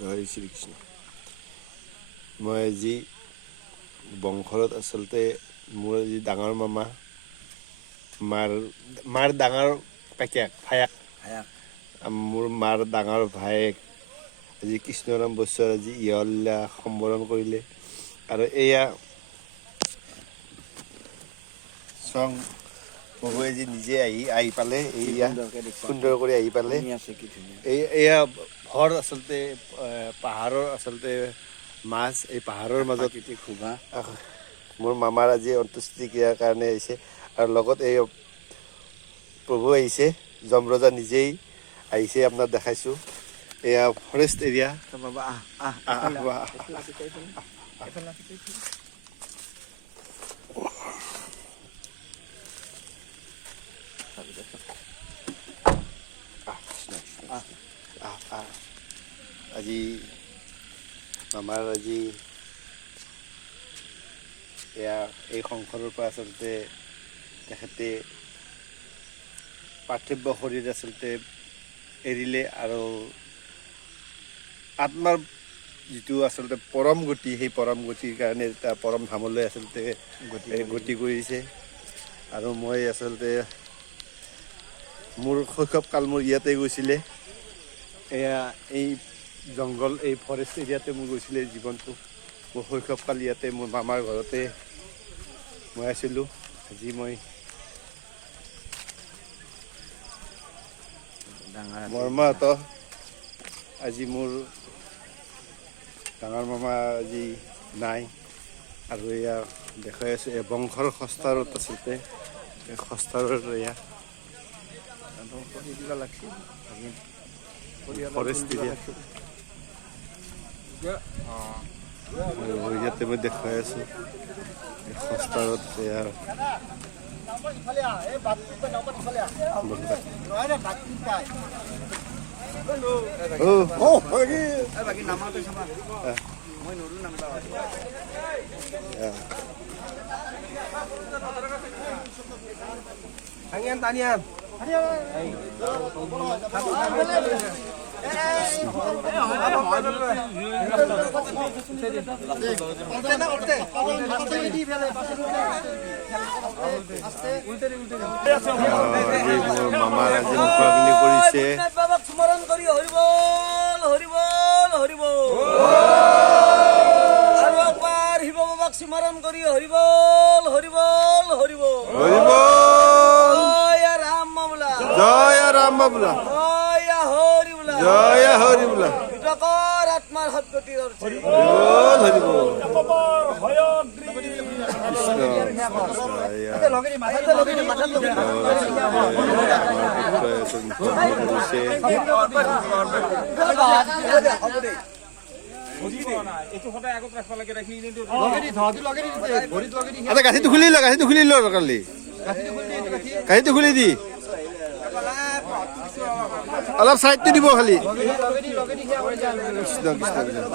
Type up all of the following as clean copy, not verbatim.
জয় শ্ৰীকৃষ্ণ। মই আজি বংশৰত আচলতে মোৰ আজি ডাঙৰ মামা মাৰ ডাঙৰ ভায়েক মোৰ মাৰ ডাঙৰ ভায়েক আজি কৃষ্ণৰাম বৈশ্যৰ আজি ইহলীলা সম্বৰণ কৰিলে। আৰু এয়া চং প্ৰভু আজি নিজে আহি পালে, এয়া সুন্দৰ কৰি আহি পালে। এয়া ভৰ আচলতে পাহাৰৰ আচলতে মাছ, এই পাহাৰৰ মাজত মোৰ মামাৰ আজি অন্ত্যেষ্টি ক্ৰিয়াৰ কাৰণে আহিছে। আৰু লগত এই প্ৰভু আহিছে, যমৰজা নিজেই আহিছে, আপোনাক দেখাইছোঁ। এয়া ফৰেষ্ট এৰিয়া। আজি মামাৰ আজি এয়া এই সংসাৰৰ পৰা আচলতে তেখেতে পাৰ্থিৱ শৰীৰ আচলতে এৰিলে। আৰু আত্মাৰ যিটো আচলতে পৰম গতি, সেই পৰম গতিৰ কাৰণে এটা পৰম ধামলৈ আচলতে গতি কৰিছে। আৰু মই আচলতে মোৰ শৈশৱকাল মোৰ ইয়াতে গৈছিলে। এয়া এই জংঘল, এই ফৰেষ্ট এৰিয়াতে মোৰ গৈছিলে জীৱনটো। মোৰ শৈশৱকাল ইয়াতে মোৰ মামাৰ ঘৰতে মই আছিলোঁ। আজি মই মৰ্মাহত, আজি মোৰ ডাঙৰ মামা আজি নাই। আৰু এয়া দেখাই আছোঁ, এই বংশৰ সস্তাৰত আচলতে এই সস্তাৰত এয়া ফৰেষ্ট এৰিয়া ইয়াতে মই দেখাই আছোঁ এই সস্তাৰত এয়া মামাৰ আজি মুখাগ্নি কৰিছে। স্মৰণ কৰি হৰিবল হৰিবল হৰিবল আৰু একবাৰ শিৱ বাবাক স্মৰণ কৰি হৰিবল হৰিবল হৰিবল হৰিবল। জয় ৰাম বাবুলা, জয় ৰাম বাবুলা, জয় হৰি বোলা, জয় হৰি বোলা। মৃতকৰ আত্মাৰ সদ্গতি হৰিবল হৰিবল। গাঠীটো খুলি ল, গাঠীটো খুলি ল, কালি গাঠীটো খুলি দি অলপ চাইডটো দিব খালি। কৃষ্ণ কৃষ্ণ কৃষ্ণ।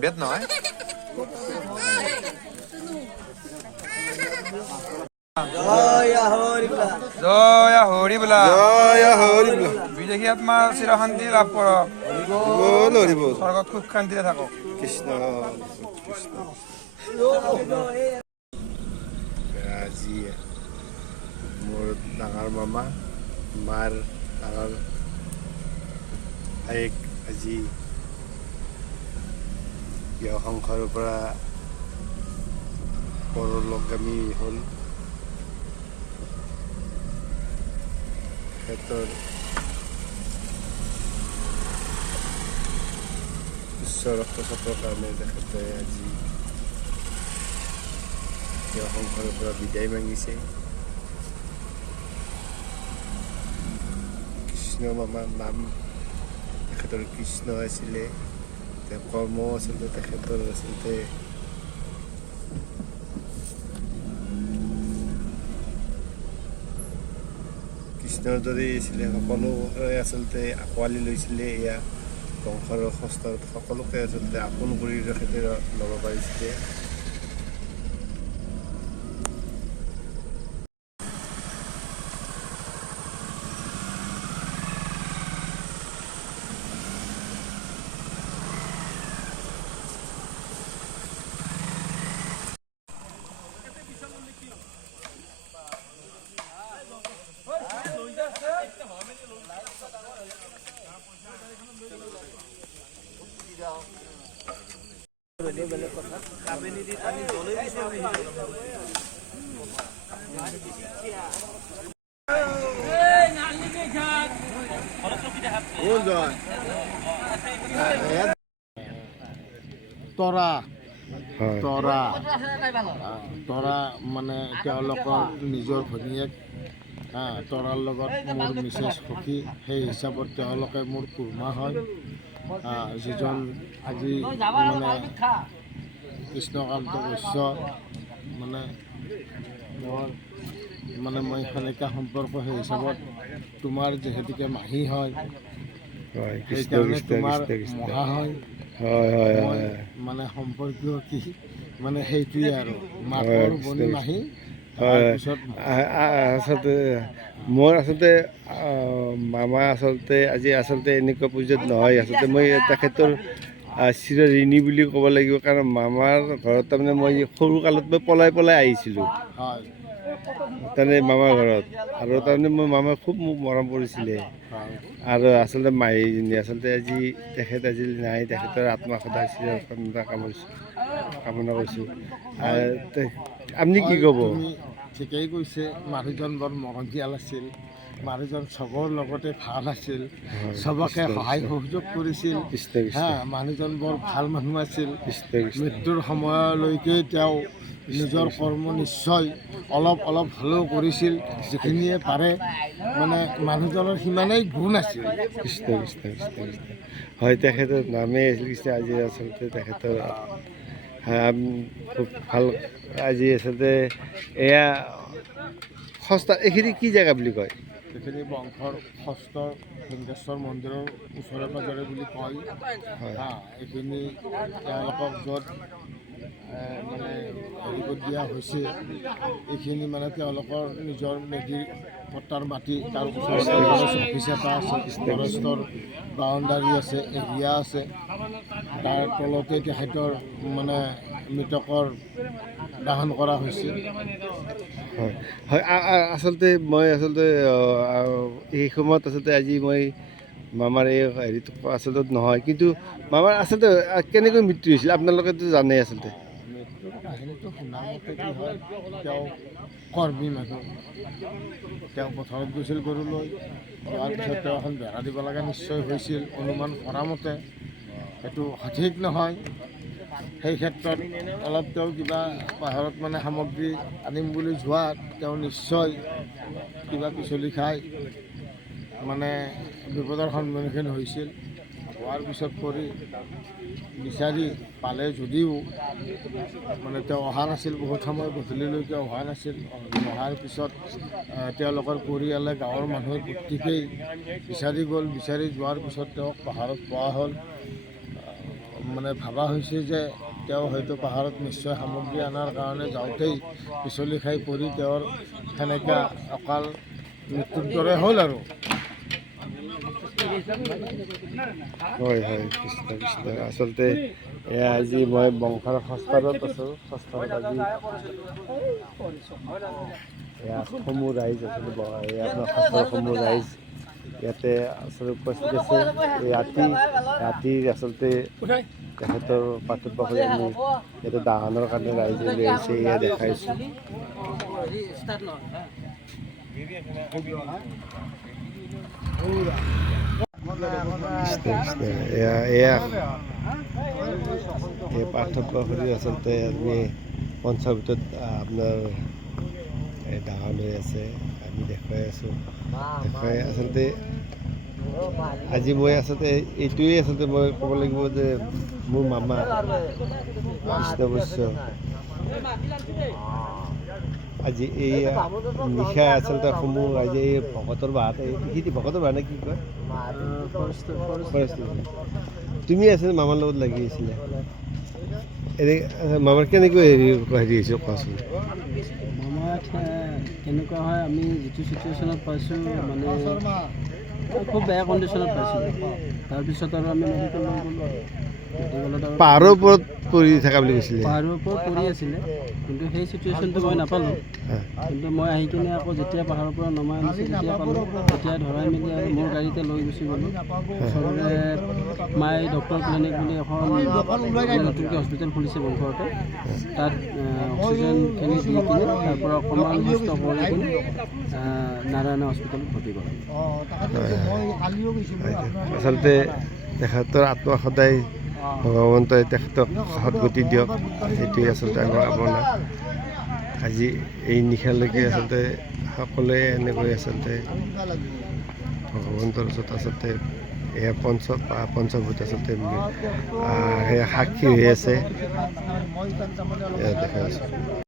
বেদ নহয় জয় হৰি বোলা, জয় হৰি বোলা, জয় হৰি বোলা। বিদেশী আত্মা চিৰ শান্তি লাভ কৰক, স্বৰ্গত সুখ শান্তিৰে থাকক। কৃষ্ণ কৃষ্ণ। আজি মোৰ ডাঙৰ মামা মাৰ ডাঙৰ ভায়েক আজি ইহ সংসাৰৰ পৰা পৰলোকগামী হ'ল। তেখেতৰ উচ্চ ৰক্তচাপৰ কাৰণে তেখেতে আজি ইহ সংসাৰৰ পৰা বিদায় মাগিছে। কৃষ্ণ মামাৰ নাম তেখেতৰ কৃষ্ণ আছিলে, কৰ্ম আচলতে তেখেতৰ আচলতে কৃষ্ণৰ দৰে আছিলে সকলোকে আচলতে আঁকোৱালি লৈছিলে এয়া বংশৰ সস্তৰত সকলোকে আচলতে আপোন কৰি তেখেতে ল'ব পাৰিছিলে তৰা মানে তেওঁলোকৰ নিজৰ ভনীয়েক তৰাৰ লগত মোৰ মিছেছ সখী সেই হিচাপত তেওঁলোকে মোৰ কুৰ্মা হয় যিজন আজি মানে কৃষ্ণকান্ত বৈশ্য মানে মোৰ মানে মই সেনেকা সম্পৰ্ক সেই হিচাপত তোমাৰ যিহেতুকে মাহী হয় সেইকাৰণে তোমাৰ মহা হয় মই মানে সম্পৰ্কীয় কি মানে সেইটোৱে আৰু মাকৰ বনি মাহী আচলতে মোৰ আচলতে মামা আচলতে আজি আচলতে এনেকুৱা পৰ্যায়ত নহয় আচলতে মই তেখেতৰ চিৰ ঋণী বুলি ক'ব লাগিব কাৰণ মামাৰ ঘৰত তাৰমানে মই সৰু কালত মই পলাই আহিছিলোঁ তাৰমানে মামাৰ ঘৰত আৰু তাৰমানে মোৰ মামাই খুব মোক মৰম কৰিছিলে আৰু আচলতে মাহীজনী আচলতে আজি তেখেত আজি নাই তেখেতৰ আত্মা সদায় কামনা কৰিছোঁ আপুনি কি ক'ব ঠিকেই কৈছে মানুহজন বৰ মৰমীয়াল আছিল মানুহজন চবৰ লগতে ভাল আছিল চবকে সহায় সহযোগ কৰিছিল মানুহজন বৰ ভাল মানুহ আছিল মৃত্যুৰ সময়লৈকে তেওঁ নিজৰ কৰ্ম নিশ্চয় অলপ হ'লেও কৰিছিল যিখিনিয়ে পাৰে মানে মানুহজনৰ সিমানেই গুণ আছিল হয় তেখেতৰ নামেই আছিল আজি আচলতে তেখেতৰ খুব ভাল আজি আচলতে এয়া সস্তা এইখিনি কি জেগা বুলি কয় এইখিনি বংশৰ ষষ্ঠ লিংগেশ্বৰ মন্দিৰৰ ওচৰে পাঁজৰে বুলি কয় এইখিনি তেওঁলোকক য'ত মানে হেৰি কৰি দিয়া হৈছে এইখিনি মানে তেওঁলোকৰ নিজৰ মেধিৰ পট্টাৰ মাটি তাৰ ওচৰতে অফিচ এটা আছে ফৰেষ্টৰ বাউণ্ডাৰী আছে এৰিয়া আছে তাৰ তলতে তেখেতৰ মানে মৃতকৰ দাহন কৰা হৈছে হয় হয় আচলতে মই আচলতে এই সময়ত আচলতে আজি মই মামাৰ এই হেৰিটো আচলতে নহয় কিন্তু মামাৰ আচলতে কেনেকৈ মৃত্যু হৈছিল আপোনালোকেতো জানে আচলতে মৃত্যুৰ কাহিনীটো শুনামতে কি হয় তেওঁ কৰ্মী মানুহ তেওঁ পথাৰত গৈছিল গৰু লৈ যোৱাৰ পিছত তেওঁ এখন বেৰা দিব লগা নিশ্চয় হৈছিল অনুমান কৰা মতে সেইটো সঠিক নহয় সেই ক্ষেত্ৰত অলপ তেওঁ কিবা পাহাৰত মানে সামগ্ৰী আনিম বুলি যোৱাত তেওঁ নিশ্চয় কিবা পিচলি খাই মানে বিপদৰ সন্মুখীন হৈছিল হোৱাৰ পিছত কৰি বিচাৰি পালে যদিও মানে তেওঁ অহা নাছিল বহুত সময় গধূলিলৈকে অহা নাছিল অহাৰ পিছত তেওঁলোকৰ পৰিয়ালে গাঁৱৰ মানুহে গোটেই বিচাৰি গ'ল বিচাৰি যোৱাৰ পিছত তেওঁক পাহাৰত পোৱা হ'ল মানে ভাবা হৈছে যে তেওঁ হয়তো পাহাৰত নিশ্চয় সামগ্ৰী অনাৰ কাৰণে যাওঁতেই পিছলি খাই পৰি তেওঁৰ সেনেকা অকাল মৃত্যুৰ দৰে হ'ল আৰু হয় হয় কৃষ্ণ কৃষ্ণ আচলতে এয়া আজি মই বংশৰ সস্তাৰত আছোঁ সস্তাৰত আজি এয়া সমূহ ৰাইজ আচলতে এয়া আপোনাৰ সস্তাৰ সমূহ ৰাইজ ইয়াতে আচলতে উপস্থিত আছে এই ৰাতিৰ আচলতে তেখেতৰ পাৰ্থিৱ শৰীৰ আমি ইয়াতে দাহনৰ কাৰণে ৰাইজে লৈ আহিছে এয়া দেখাইছোঁ এয়া পাৰ্থক্য শৰীৰ আচলতে আমি মঞ্চৰ ভিতৰত আপোনাৰ দাহন হৈ আছে আমি দেখুৱাই আছোঁ দেখুৱাই আচলতে আজি মই আচলতে এইটোৱেই আচলতে মই ক'ব লাগিব যে মোৰ মামা কৃষ্ণ বৈশ্য আজি এই নিশা আচলতে সমূহ আজি এই ভকতৰ বাহাত এইখিনি ভকতৰ বাহাত কি কয় তুমি আছিলে মামাৰ লগত লাগি আছিলে এনে মামাৰ কেনেকৈ হেৰি হৈছে কোৱাচোন মামাৰ কেনেকুৱা হয় আমি যিটো চিটুৱেশ্যনত পাইছোঁ মানে খুব বেয়া কণ্ডিশ্যনত পাইছিলোঁ তাৰপিছত আৰু আমি মেডিকেল লৈ গ'লোঁ মেডিকেলত আৰু পাহাৰৰ ওপৰত পৰি থকা বুলি কৈছিলে পাহাৰৰ ওপৰত পৰি আছিলে কিন্তু সেই চিটুৱেশ্যনটো মই নাপালোঁ কিন্তু মই আহি কিনে আকৌ যেতিয়া পাহাৰৰ পৰা নমাই আনিছোঁ তেতিয়া পালোঁ তেতিয়া ধৰাই মেলি আৰু মোৰ গাড়ীতে লৈ গুচি গ'লোঁ ওচৰতে মাই ডক্টৰ ক্লিনিক বুলি এখন নতুনকৈ হস্পিটেল খুলিছে বংশতে তাত অক্সিজেনখিনি দি কিনে তাৰ পৰা অকণমান সুস্থ কৰি কিনে নাৰায়ণ হস্পিটেলত ভৰ্তি কৰা আচলতে তেখেতৰ আত্মা সদায় ভগৱন্তই তেখেতক সৎগতি দিয়ক সেইটোৱে আচলতে আমাৰ কামনা আজি এই নিশালৈকে আচলতে সকলোৱে এনেকৈ আচলতে ভগৱন্তৰ ওচৰত আচলতে এয়া পঞ্চভূত আচলতে সেয়া সাক্ষী হৈ আছে দেখা পাইছোঁ